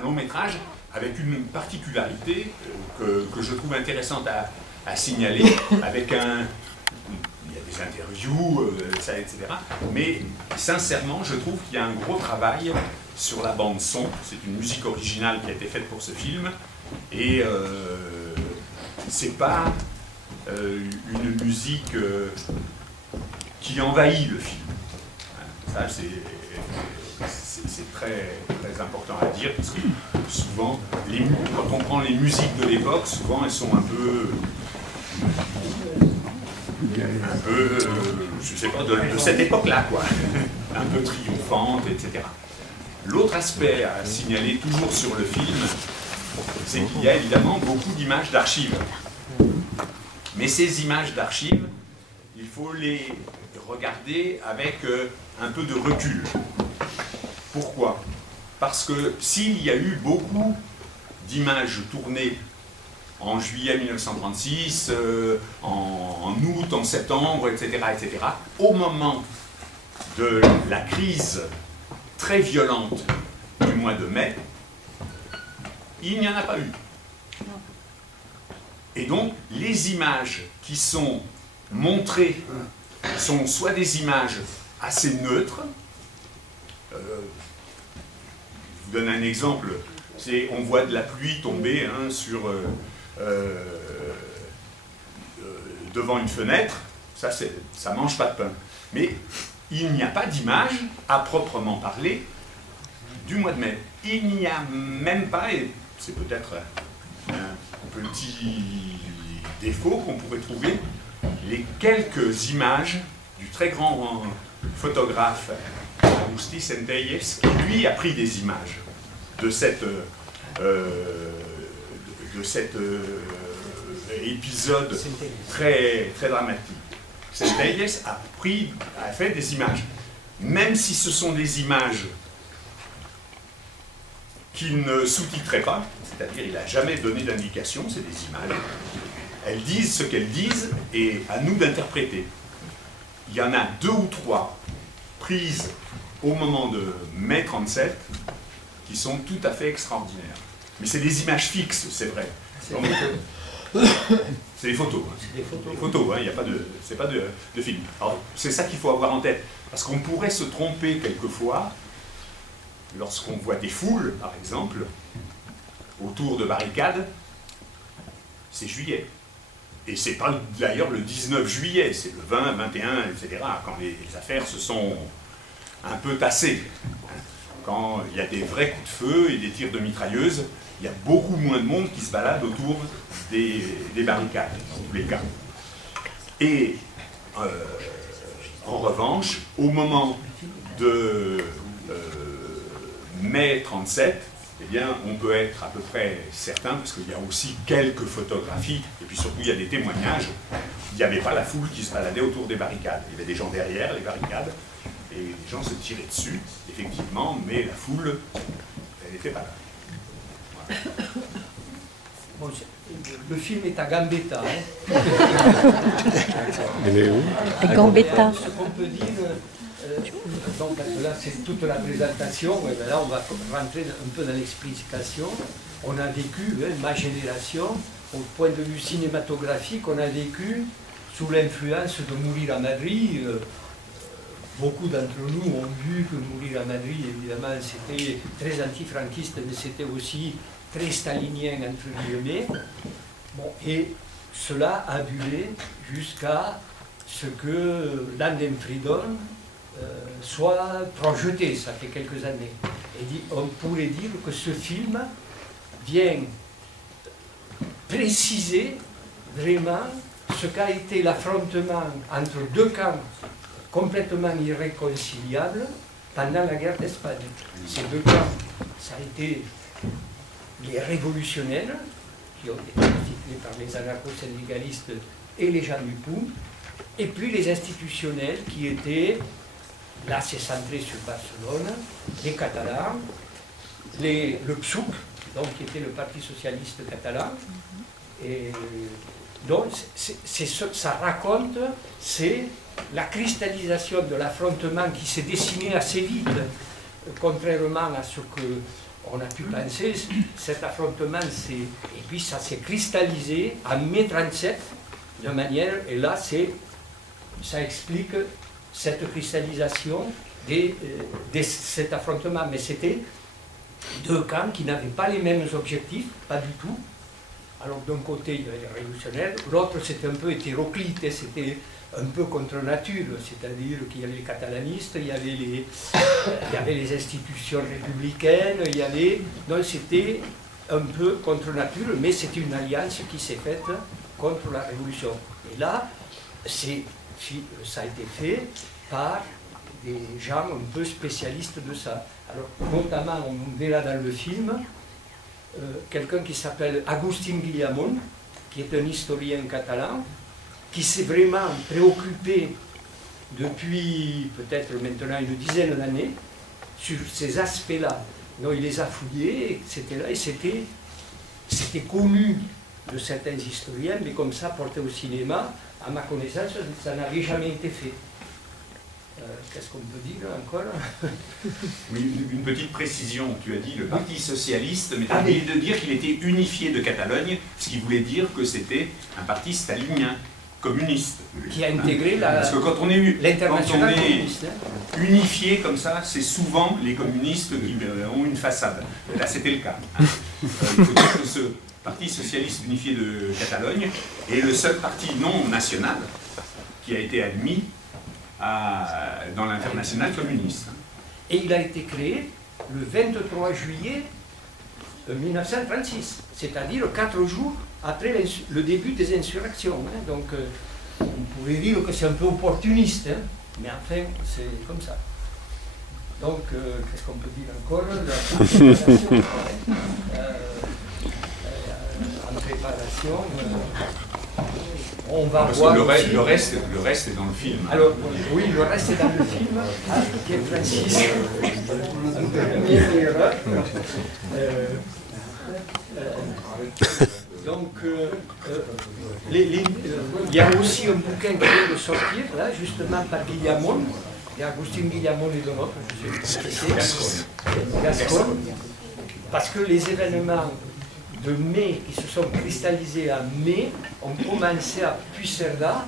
un long métrage avec une particularité que je trouve intéressante à signaler, avec un... Il y a des interviews, etc. Mais sincèrement, je trouve qu'il y a un gros travail sur la bande son. C'est une musique originale qui a été faite pour ce film. Et c'est pas une musique qui envahit le film. Ça, c'est très, très important à dire, parce que souvent, quand on prend les musiques de l'époque, souvent elles sont un peu je sais pas, de cette époque-là, quoi. Un peu triomphante, etc. L'autre aspect à signaler toujours sur le film, c'est qu'il y a évidemment beaucoup d'images d'archives. Mais ces images d'archives, il faut les regarder avec un peu de recul. Pourquoi? Parce que s'il y a eu beaucoup d'images tournées en juillet 1936, en août, en septembre, etc., au moment de la crise très violente du mois de mai, il n'y en a pas eu. Et donc, les images qui sont montrées sont soit des images assez neutres. Je vous donne un exemple. On voit de la pluie tomber devant une fenêtre. Ça mange pas de pain. Mais il n'y a pas d'image, à proprement parler, du mois de mai. Il n'y a même pas, et c'est peut-être un petit défaut qu'on pourrait trouver, les quelques images du très grand photographe Agustí Centelles, qui lui a pris des images de cet épisode très, très dramatique. Centelles a fait des images, même si ce sont des images qu'il ne sous-titrait pas, c'est-à-dire il n'a jamais donné d'indication, c'est des images. Elles disent ce qu'elles disent et à nous d'interpréter. Il y en a 2 ou 3 prises au moment de mai 37 qui sont tout à fait extraordinaires. Mais c'est des images fixes, c'est vrai. C'est des photos. C'est des photos, il n'y a pas de... c'est pas de film. Alors, c'est ça qu'il faut avoir en tête. Parce qu'on pourrait se tromper quelquefois lorsqu'on voit des foules, par exemple, autour de barricades. C'est juillet. Et c'est pas d'ailleurs le 19 juillet, c'est le 20, 21, etc., quand les affaires se sont un peu tassées. Quand il y a des vrais coups de feu et des tirs de mitrailleuses, il y a beaucoup moins de monde qui se balade autour des barricades, dans tous les cas. Et en revanche, au moment de mai 37, eh bien, on peut être à peu près certain, parce qu'il y a aussi quelques photographies, et puis surtout il y a des témoignages, il n'y avait pas la foule qui se baladait autour des barricades. Il y avait des gens derrière les barricades, et les gens se tiraient dessus, effectivement, mais la foule, elle n'était pas là. Voilà. Bon, le film est à Gambetta. Hein. Il est où? À Gambetta. Ce qu'on peut dire, donc là c'est toute la présentation, et là on va rentrer un peu dans l'explication. On a vécu, ma génération, au point de vue cinématographique, on a vécu sous l'influence de Mourir à Madrid. Beaucoup d'entre nous ont vu que Mourir à Madrid, évidemment, c'était très antifranquiste, mais c'était aussi très stalinien, entre guillemets. Bon, et cela a duré jusqu'à ce que Land and Freedom soit projeté, ça fait quelques années. Et on pourrait dire que ce film vient préciser vraiment ce qu'a été l'affrontement entre 2 camps complètement irréconciliables pendant la guerre d'Espagne. Ces 2 camps, ça a été les révolutionnaires, qui ont été constitués par les anarcho-syndicalistes et les gens du POUM, et puis les institutionnels qui étaient, là c'est centré sur Barcelone, les Catalans, le PSUC, donc qui était le Parti socialiste catalan, et donc ça raconte, c'est la cristallisation de l'affrontement qui s'est dessiné assez vite, contrairement à ce que on a pu penser, cet affrontement, et puis ça s'est cristallisé en mai 37, de manière, et là, ça explique cette cristallisation de cet affrontement. Mais c'était deux camps qui n'avaient pas les mêmes objectifs, pas du tout. Alors d'un côté, il y avait les révolutionnaires, l'autre c'était un peu hétéroclite, c'était un peu contre nature, c'est-à-dire qu'il y avait les catalanistes, il y avait les institutions républicaines, donc c'était un peu contre nature, mais c'était une alliance qui s'est faite contre la révolution. Et là, ça a été fait par des gens un peu spécialistes de ça. Alors, notamment, on verra dans le film quelqu'un qui s'appelle Agustín Guillamón, qui est un historien catalan, qui s'est vraiment préoccupé depuis peut-être maintenant une dizaine d'années sur ces aspects-là. Donc il les a fouillés, etc. Et c'était connu de certains historiens, mais comme ça, porté au cinéma, à ma connaissance, ça n'avait jamais été fait. Qu'est-ce qu'on peut dire encore? Oui, une petite précision. Tu as dit le Parti socialiste, mais tu as oublié de dire qu'il était unifié de Catalogne, ce qui voulait dire que c'était un parti stalinien, communiste. Qui a intégré Parce que quand on est unifié comme ça, c'est souvent les communistes qui ont une façade. Et là, c'était le cas. Il faut dire que ce Parti socialiste unifié de Catalogne est le seul parti non national qui a été admis dans l'international communiste. Et il a été créé le 23 juillet 1936, c'est-à-dire 4 jours après le début des insurrections. Hein. Donc on pourrait dire que c'est un peu opportuniste, hein, mais enfin c'est comme ça. Donc qu'est-ce qu'on peut dire encore? En préparation, on va voir le reste est dans le film. Alors, oui, le reste est dans le film. Pierre Francis, donc, il y a aussi un bouquin qui vient de sortir, là, justement par Guillamón, et Agustín Guillamón et de l'autre, je sais pas qui c'est, Gascon, parce que les événements de mai qui se sont cristallisés en mai ont commencé à Puigcerdà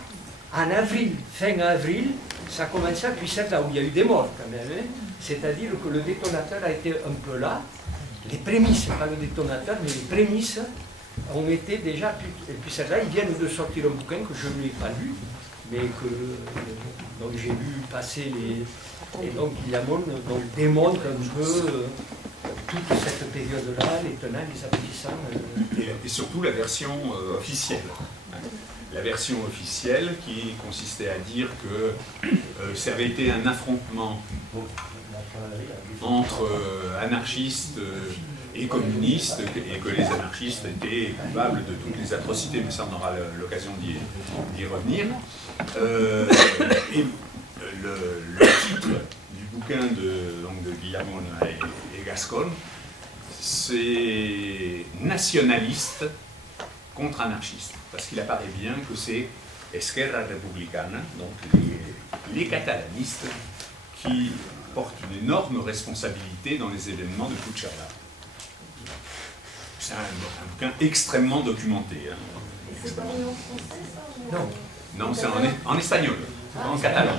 en avril, fin avril, ça a commencé à Puigcerdà où il y a eu des morts quand même, hein. C'est-à-dire que le détonateur a été un peu là, les prémices, pas le détonateur, mais les prémices ont été déjà à Puigcerdà. Ils viennent de sortir un bouquin que je ne l'ai pas lu, mais que donc j'ai vu passer et donc Guillamón démontre un peu toute cette période-là, les tenants, les aboutissants. Et surtout la version officielle. La version officielle qui consistait à dire que ça avait été un affrontement entre anarchistes et communistes, et que les anarchistes étaient coupables de toutes les atrocités, mais ça on aura l'occasion d'y revenir. Et le titre du bouquin de Guillamón et Gascon, c'est nationaliste contre anarchiste, parce qu'il apparaît bien que c'est Esquerra Republicana, donc les catalanistes, qui portent une énorme responsabilité dans les événements de Puigcerdà. C'est un bouquin extrêmement documenté. Hein. C'est pas en français, ça? Non. Non, c'est en espagnol, en catalan.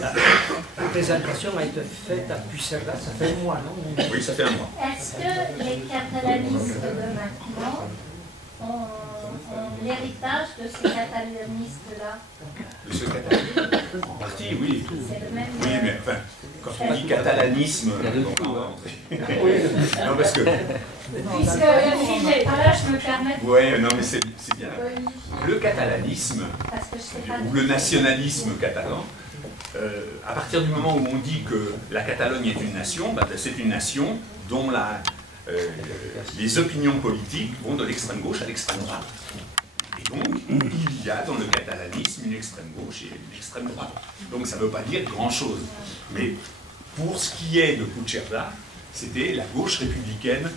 La présentation a été faite à Puigcerdà, ça fait un mois, non? Oui, ça fait un mois. Est-ce que les catalanistes de maintenant ont l'héritage de ces catalanistes-là? De ce catalanisme? En partie, oui. C'est le même. Oui, mais enfin, quand on dit catalanisme, on va rentrer. Non, parce que. Puisque le film n'est pas là, je me permets. Oui, non, mais c'est bien. Le catalanisme, Parce que je sais pas. ou le nationalisme catalan, à partir du moment où on dit que la Catalogne est une nation, ben, c'est une nation dont les opinions politiques vont de l'extrême gauche à l'extrême droite. Et donc, il y a dans le catalanisme une extrême gauche et une extrême droite. Donc ça ne veut pas dire grand-chose. Mais pour ce qui est de Puigcerdà, c'était la gauche républicaine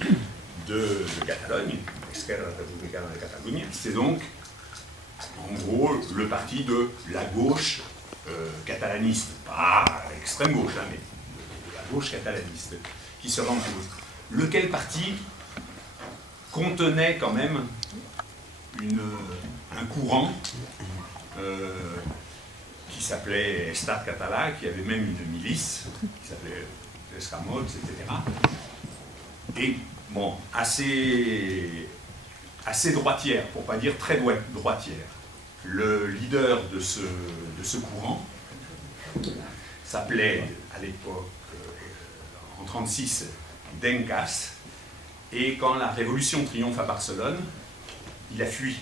de Catalogne, Esquerra Republicana de Catalunya. C'est donc, en gros, le parti de la gauche catalaniste, pas l'extrême gauche, hein, mais de la gauche catalaniste, qui se rendent Toulouse. Lequel parti contenait quand même un courant qui s'appelait Estat Català, qui avait même une milice, qui s'appelait Escamots, etc. Et bon, assez droitière, pour pas dire très droitière. Le leader de ce courant s'appelait à l'époque, en 1936, Dencas, et quand la Révolution triomphe à Barcelone, il a fui.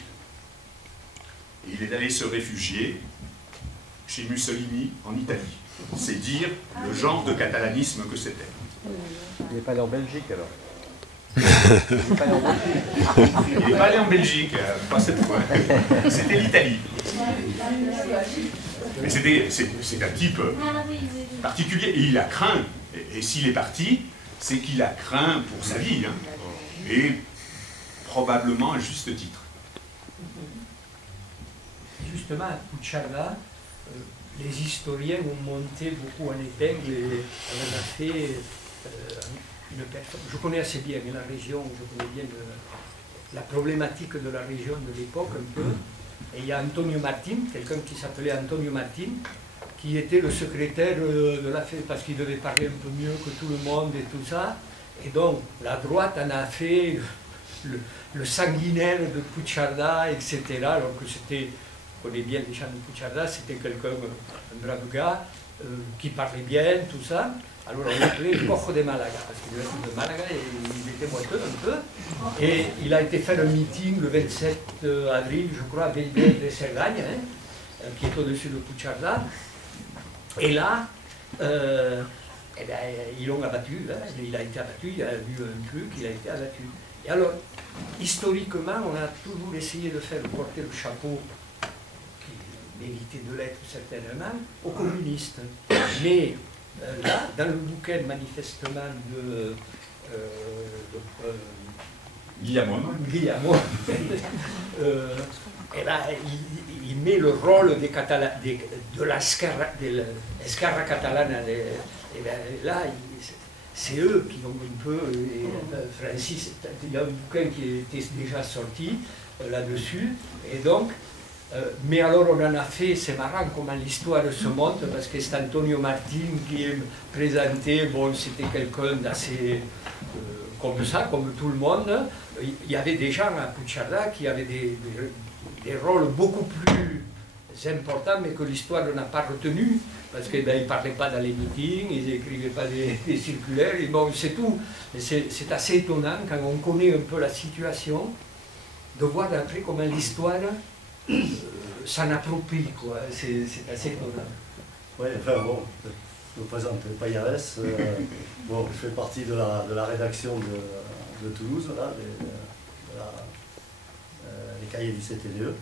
Et il est allé se réfugier chez Mussolini en Italie. C'est dire le genre de catalanisme que c'était. Il n'est pas allé en Belgique alors. Il n'est pas allé en Belgique, pas cette fois. C'était l'Italie. Mais c'est un type particulier. Et il a craint. Et s'il est parti, c'est qu'il a craint pour sa vie. Hein. Et probablement à juste titre. Justement, à Puigcerdà, les historiens ont monté beaucoup en épingle et on a fait une personne. Je connais assez bien la région, je connais bien la problématique de la région de l'époque un peu. Et il y a Antonio Martin, quelqu'un qui s'appelait Antonio Martin, qui était le secrétaire de la fête parce qu'il devait parler un peu mieux que tout le monde et tout ça. Et donc la droite en a fait le sanguinaire de Puigcerdà, etc. Alors que c'était, on connaît bien les gens de Puigcerdà, c'était quelqu'un, un brave gars, qui parlait bien, tout ça. Alors on l'appelait Cojo de Malaga, parce qu'il était de Malaga et il était boiteux un peu. Et il a été faire un meeting le 27 avril, je crois, à Bellver de Cerdagne, hein, qui est au-dessus de Puigcerdà. Et là, eh bien, ils l'ont abattu, hein. Il a été abattu, il a eu un truc, il a été abattu. Et alors, historiquement, on a toujours essayé de faire porter le chapeau, qui méritait de l'être certainement, aux communistes. Mais là, dans le bouquin manifestement de Guillamon, et là, il met le rôle des de l'Esquerra catalana. Et bien, là, c'est eux qui ont un peu. Francis, il y a un bouquin qui était déjà sorti là-dessus. Et donc, mais alors on en a fait, c'est marrant comment l'histoire se monte, parce que c'est Antonio Martin qui est présenté, bon, c'était quelqu'un d'assez comme ça, comme tout le monde. Il y avait des gens à Puigcerdà qui avaient des rôles beaucoup plus importants, mais que l'histoire n'a pas retenu, parce qu'ils ne parlaient pas dans les meetings, ils n'écrivaient pas des circulaires, et bon, c'est tout. C'est assez étonnant, quand on connaît un peu la situation, de voir après comment l'histoire s'en approprie, quoi. C'est assez étonnant. Oui, enfin bon, je me présente Payares, bon, je fais partie de la rédaction de Toulouse, là, les cahiers du CTDE.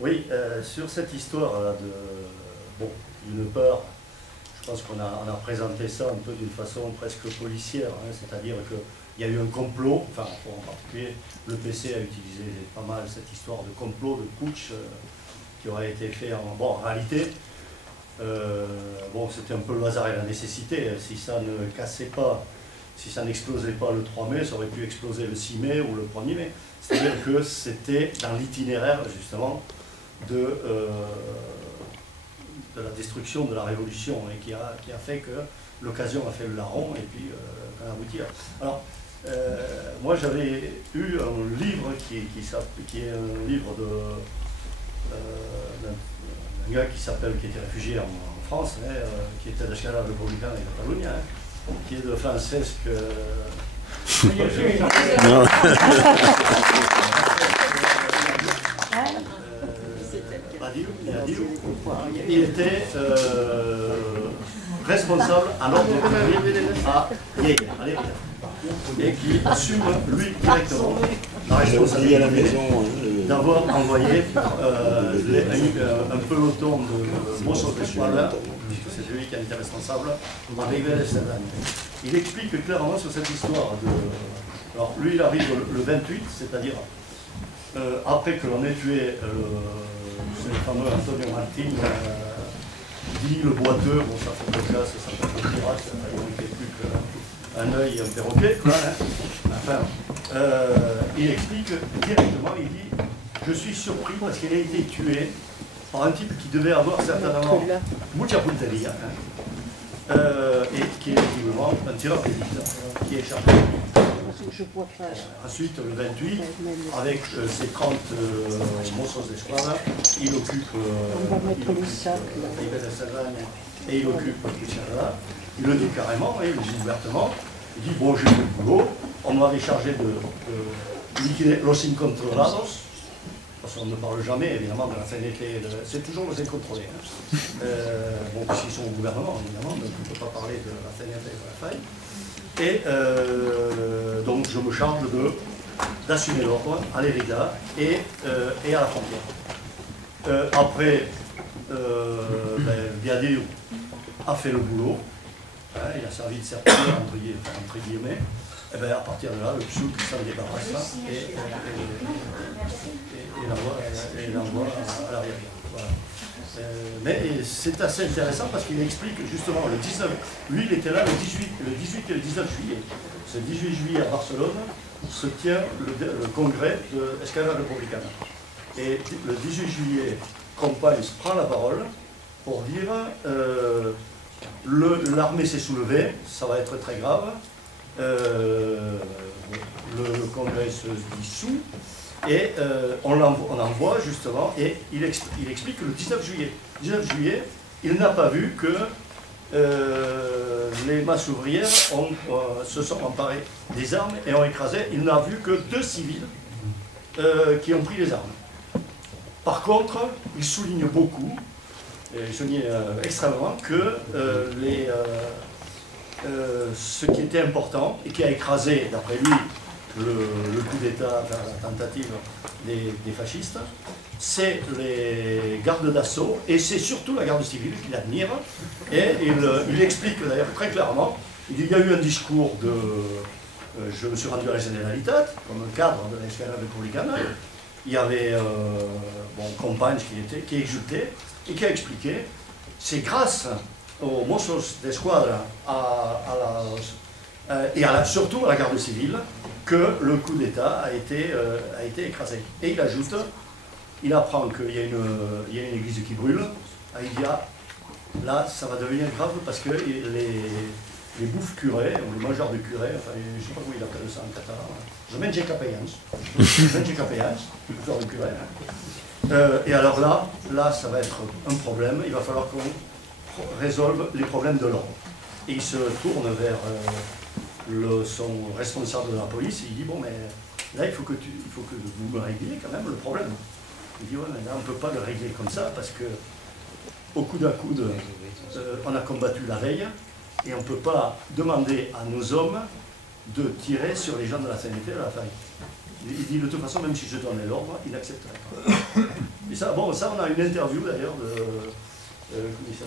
Oui, sur cette histoire-là d'une peur, je pense qu'on a présenté ça un peu d'une façon presque policière, hein, c'est-à-dire qu'il y a eu un complot, enfin en particulier le PC a utilisé pas mal cette histoire de complot, de putsch qui aurait été fait en réalité, c'était un peu le hasard et la nécessité. Si ça ne cassait pas, si ça n'explosait pas le 3 mai, ça aurait pu exploser le 6 mai ou le 1er mai. C'est-à-dire que c'était dans l'itinéraire justement de la destruction de la Révolution et qui a fait que l'occasion a fait le larron et puis qu'on a abouti. Alors, moi j'avais eu un livre qui est un livre d'un gars qui était réfugié en France, hein, qui était d'Esquerra Republicana de Catalunya, hein, qui est de Francesc il était responsable à l'ordre public à Lleida, et qui assume lui directement la responsabilité d'avoir envoyé un peloton de Mossos d'Esquadra, puisque c'est lui qui a été responsable, à Ribera de Cerdagne. Il explique clairement sur cette histoire de... Alors lui il arrive le 28, c'est-à-dire après que l'on ait tué le fameux Antonio Martin, dit le boiteux, bon ça fait le cas, ça s'appelle le pirate, il n'était plus un œil un perroquet, quoi, hein. Enfin, il explique directement, il dit « Je suis surpris parce qu'il a été tué par un type qui devait avoir certainement mucha punteria, hein, et qui est effectivement un tireur d'élite, qui est échappé. » Ensuite, le 28, avec ses 30 monstres d'esquadra, il occupe et il occupe Cucharada. Il le dit carrément, il le dit ouvertement. Il dit, bon, j'ai fait le boulot, on m'avait chargé de liquider los incontrolados, parce qu'on ne parle jamais, évidemment, de la CNT, c'est toujours los incontrolés. Hein. Bon, parce qu'ils sont au gouvernement, évidemment, donc on ne peut pas parler de la CNT et de la faille. Et donc je me charge d'assumer l'ordre à l'Érida et à la frontière. Après, Biadir a fait le boulot, hein, il a servi de serpent entre guillemets, et bien à partir de là, le psouk s'en débarrasse et l'envoie à l'arrière. Voilà. Mais c'est assez intéressant parce qu'il explique justement le 19, lui il était là le 18 et le 19 juillet. Ce 18 juillet à Barcelone se tient le congrès de l'Esquerra Republicana. Et le 18 juillet, Companys prend la parole pour dire l'armée s'est soulevée, ça va être très grave, le congrès se dissout. Et on l'envoie justement, et il explique que le 19 juillet, il n'a pas vu que les masses ouvrières se sont emparées des armes et ont écrasé. Il n'a vu que 2 civils qui ont pris les armes. Par contre, il souligne beaucoup, il souligne extrêmement que ce qui était important et qui a écrasé, d'après lui, le coup d'État, enfin, la tentative des fascistes, c'est les gardes d'assaut et c'est surtout la garde civile qu'il admire. Et il explique d'ailleurs très clairement, il dit, il y a eu un discours de... je me suis rendu à la Generalitat, comme cadre de l'Esquerra Republicana. Il y avait Companys qui exultait et qui a expliqué, c'est grâce aux Mossos d'Esquadra et surtout à la garde civile que le coup d'État a été écrasé. Et il ajoute, il apprend qu'il y a une église qui brûle, il dit, ah, là ça va devenir grave parce que les bouffes curés, ou les mangeurs de curés, enfin je ne sais pas comment il appelle ça en catalan, je mange capellans, les bouffeurs de curés. Et alors là ça va être un problème, il va falloir qu'on résolve les problèmes de l'ordre. Et il se tourne vers son responsable de la police, et il dit, bon, mais là, il faut que vous me régliez quand même le problème. Il dit, ouais, mais là, on ne peut pas le régler comme ça, parce que au coude à coude, on a combattu la veille, et on ne peut pas demander à nos hommes de tirer sur les gens de la CNT à la faille. Il dit, de toute façon, même si je donnais l'ordre, il n'accepterait pas. Et ça, bon, ça, on a une interview, d'ailleurs,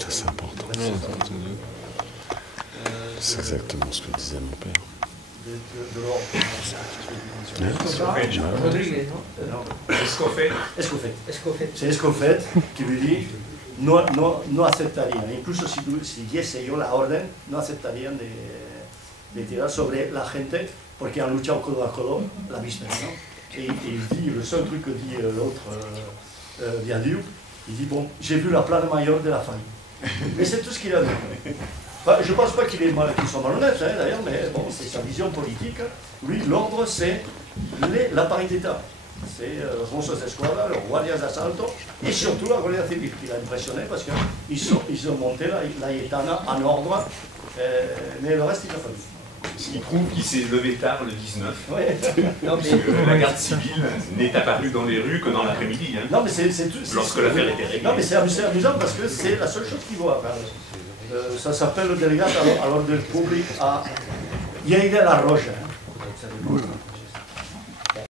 c'est important. C'est exactement ce que disait mon père. Rodriguez, non? Escofet. C'est Escofet qui lui dit no aceptarían, incluso si diese yo la orden, no aceptarían de tirar sobre la gente porque han luchado codo a codo la víspera, ¿no? Et il dit, le seul truc que dit l'autre Biadir, il dit, bon, j'ai vu la plane mayor de la faille. Et c'est tout ce qu'il a dit. Enfin, je ne pense pas qu'il soit malhonnête, hein, d'ailleurs, mais bon, c'est sa vision politique. Lui, l'ordre, c'est l'appareil d'État. C'est los Mossos d'Esquadra, los guardias d'assalto, et surtout la Guardia Civile, qui l'a impressionné parce qu'ils ont monté la Yetana en ordre, mais le reste, il a fallu. Il prouve qu'il s'est levé tard le 19, Ouais. parce que la garde civile n'est apparue dans les rues que dans l'après-midi, hein, Non, mais c'est tout. lorsque l'affaire était réglée. Non, mais c'est amusant parce que c'est la seule chose qu'il voit. Ça s'appelle le délégat à l'ordre public à Lleida la Roja.